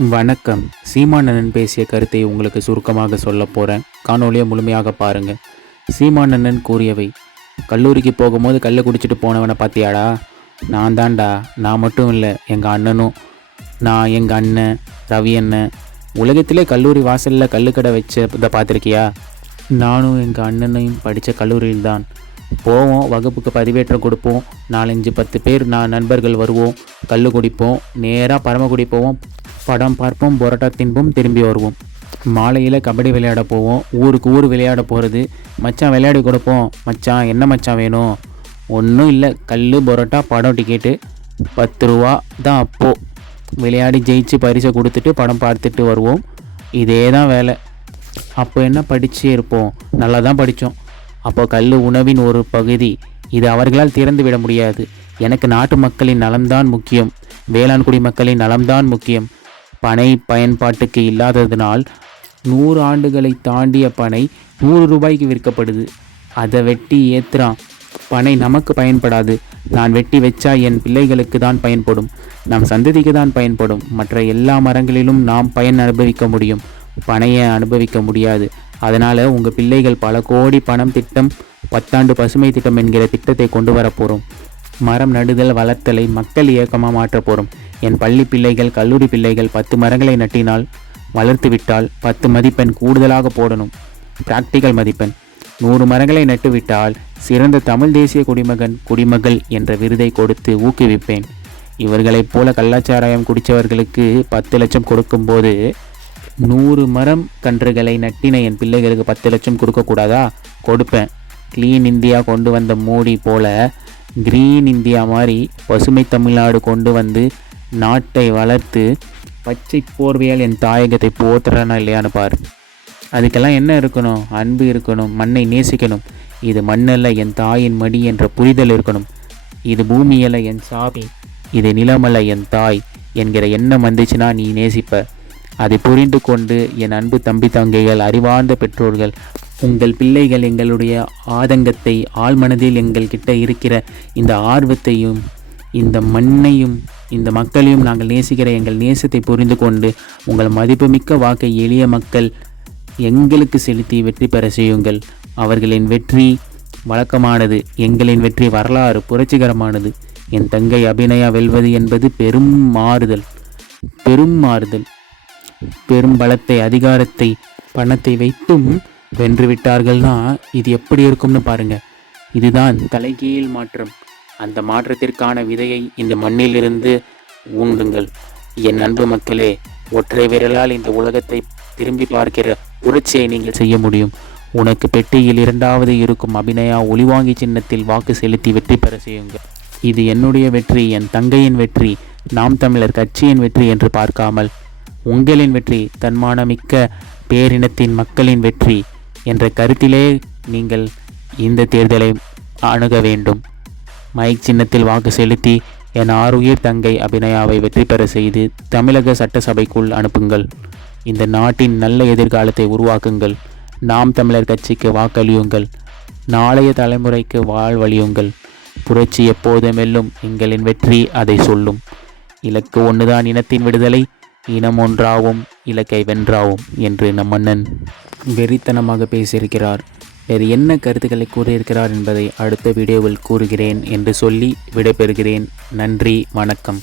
வணக்கம். சீமானண்ணன் பேசிய கருத்தை உங்களுக்கு சுருக்கமாக சொல்ல போகிறேன். காணொலியை முழுமையாக பாருங்கள். சீமானண்ணன் கூறியவை: கல்லூரிக்கு போகும்போது கல்லை குடிச்சிட்டு போனவனை பார்த்தியாடா? நான் தான்டா. நான் மட்டும் இல்லை, எங்கள் அண்ணனும். நான், எங்கள் அண்ணன், ரவி அண்ணன் உலகத்திலே கல்லூரி வாசலில் கல்லுக்கடை வச்சதை பார்த்துருக்கியா? நானும் எங்கள் அண்ணனையும் படித்த கல்லூரியில்தான். போவோம், வகுப்புக்கு பதிவேற்றம் கொடுப்போம், 4-5-10 பேர் நண்பர்கள் வருவோம், கல் குடிப்போம், நேராக பரமக்குடி போவோம், படம் பார்ப்போம், பரோட்டா தின்போம், திரும்பி வருவோம். மாலையில் கபடி விளையாட போவோம். ஊருக்கு ஊர் விளையாட போகிறது. மச்சான் விளையாடி கொடுப்போம். மச்சான் என்ன மச்சான் வேணும்? ஒன்றும் இல்லை, கல், பரோட்டா, படம் டிக்கெட்டு 10 ரூபா தான். அப்போது விளையாடி ஜெயிச்சு பரிசை கொடுத்துட்டு படம் பார்த்துட்டு வருவோம். இதே தான் வேலை. அப்போ என்ன படித்து இருப்போம்? நல்லா தான் படித்தோம். அப்போ கல் உணவின் ஒரு பகுதி. இது அவர்களால் திறந்து விட முடியாது. எனக்கு நாட்டு மக்களின் நலம்தான் முக்கியம். வேளாண் குடிமக்களின் நலம்தான் முக்கியம். பனை பயன்பாட்டுக்கு இல்லாததினால் 100 ஆண்டுகளை தாண்டிய பனை 100 ரூபாய்க்கு விற்கப்படுது. அதை வெட்டி ஏற்றுறான். பனை நமக்கு பயன்படாது. நான் வெட்டி வச்சா என் பிள்ளைகளுக்கு தான் பயன்படும், நம் சந்ததிக்கு தான் பயன்படும். மற்ற எல்லா மரங்களிலும் நாம் பயன் அனுபவிக்க முடியும், பனையை அனுபவிக்க முடியாது. அதனால் உங்கள் பிள்ளைகள் பல கோடி பணம் திட்டம், 10 ஆண்டு பசுமை திட்டம் என்கிற திட்டத்தை கொண்டு வரப்போகிறோம். மரம் நடுதல் வளர்த்தலை மக்கள் இயக்கமாக மாற்ற போகிறோம். என் பள்ளி பிள்ளைகள், கல்லூரி பிள்ளைகள் 10 மரங்களை நட்டினால், வளர்த்து விட்டால் 10 மதிப்பெண் கூடுதலாக போடணும். பிராக்டிக்கல் மதிப்பெண். 100 மரங்களை நட்டுவிட்டால் சிறந்த தமிழ் தேசிய குடிமகள் என்ற விருதை கொடுத்து ஊக்குவிப்பேன். இவர்களைப் போல கள்ளச்சாராயம் குடித்தவர்களுக்கு 10 லட்சம் கொடுக்கும்போது 100 மரம் கன்றுகளை நட்டின என் பிள்ளைகளுக்கு 10 லட்சம் கொடுக்கக்கூடாதா? கொடுப்பேன். க்ளீன் இந்தியா கொண்டு வந்த மோடி போல கிரீன் இந்தியா மாதிரி பசுமை தமிழ்நாடு கொண்டு வந்து நாட்டை வளர்த்து பச்சை போர்வையால் என் தாயகத்தை போத்துறானா இல்லையான்னு பார். அதுக்கெல்லாம் என்ன இருக்கணும்? அன்பு இருக்கணும், மண்ணை நேசிக்கணும். இது மண்ணல்ல என் தாயின் மடி என்ற புரிதல் இருக்கணும். இது பூமியல்ல என் சாமி, இது நிலமல்ல என் தாய் என்கிற எண்ணம் வந்துச்சுன்னா நீ நேசிப்ப. அதை புரிந்து கொண்டு என் அன்பு தம்பி தங்கைகள், அறிவார்ந்த பெற்றோர்கள், உங்கள் பிள்ளைகள் எங்களுடைய ஆதங்கத்தை, ஆழ்மனதில் எங்கள் கிட்ட இருக்கிற இந்த ஆர்வத்தையும், இந்த மண்ணையும், இந்த மக்களையும் நாங்கள் நேசிக்கிற எங்கள் நேசத்தை புரிந்து கொண்டு உங்கள் மதிப்புமிக்க வாக்கை எளிய மக்கள் எங்களுக்கு செலுத்தி வெற்றி பெற செய்யுங்கள். அவர்களின் வெற்றி வழக்கமானது, எங்களின் வெற்றி வரலாறு புரட்சிகரமானது. என் தங்கை அபிநயா வெல்வது என்பது பெரும் மாறுதல். பெரும் பலத்தை, அதிகாரத்தை, பணத்தை வைத்தும் வென்றுவிட்டார்கள்னா இது எப்படி இருக்கும்னு பாருங்க. இதுதான் தலைகீழ் மாற்றம். அந்த மாற்றத்திற்கான விதையை இந்த மண்ணிலிருந்து ஊண்டுங்கள். என் அன்பு மக்களே, ஒற்றை விரலால் இந்த உலகத்தை திரும்பி பார்க்கிற புரட்சியை நீங்கள் செய்ய முடியும். உனக்கு பெட்டியில் 2வது இருக்கும் அபிநயா ஒளிவாங்கி சின்னத்தில் வாக்கு செலுத்தி வெற்றி பெற செய்யுங்கள். இது என்னுடைய வெற்றி, என் தங்கையின் வெற்றி, நாம் தமிழர் கட்சியின் வெற்றி என்று பார்க்காமல் உங்களின் வெற்றி, தன்மானமிக்க பேரினத்தின் மக்களின் வெற்றி என்ற கருத்திலே நீங்கள் இந்த தேர்தலை அணுக வேண்டும். மைக் சின்னத்தில் வாக்கு செலுத்தி என் ஆருயிர் தங்கை அபிநயாவை வெற்றி பெற செய்து தமிழக சட்டசபைக்குள் அனுப்புங்கள். இந்த நாட்டின் நல்ல எதிர்காலத்தை உருவாக்குங்கள். நாம் தமிழர் கட்சிக்கு வாக்களியுங்கள். நாளைய தலைமுறைக்கு வாழ்வழியுங்கள். புரட்சி எப்போதும் வெல்லும். எங்களின் வெற்றி அதை சொல்லும். இலக்கு ஒன்றுதான், இனத்தின் விடுதலை. இனம் ஒன்றாவும் இலக்கை வென்றாவும் என்று நம் மன்னன் வெறித்தனமாக பேசியிருக்கிறார். வேறு என்ன கருத்துக்களை கூறியிருக்கிறார் என்பதை அடுத்த வீடியோவில் கூறுகிறேன் என்று சொல்லி விடைபெறுகிறேன். நன்றி, வணக்கம்.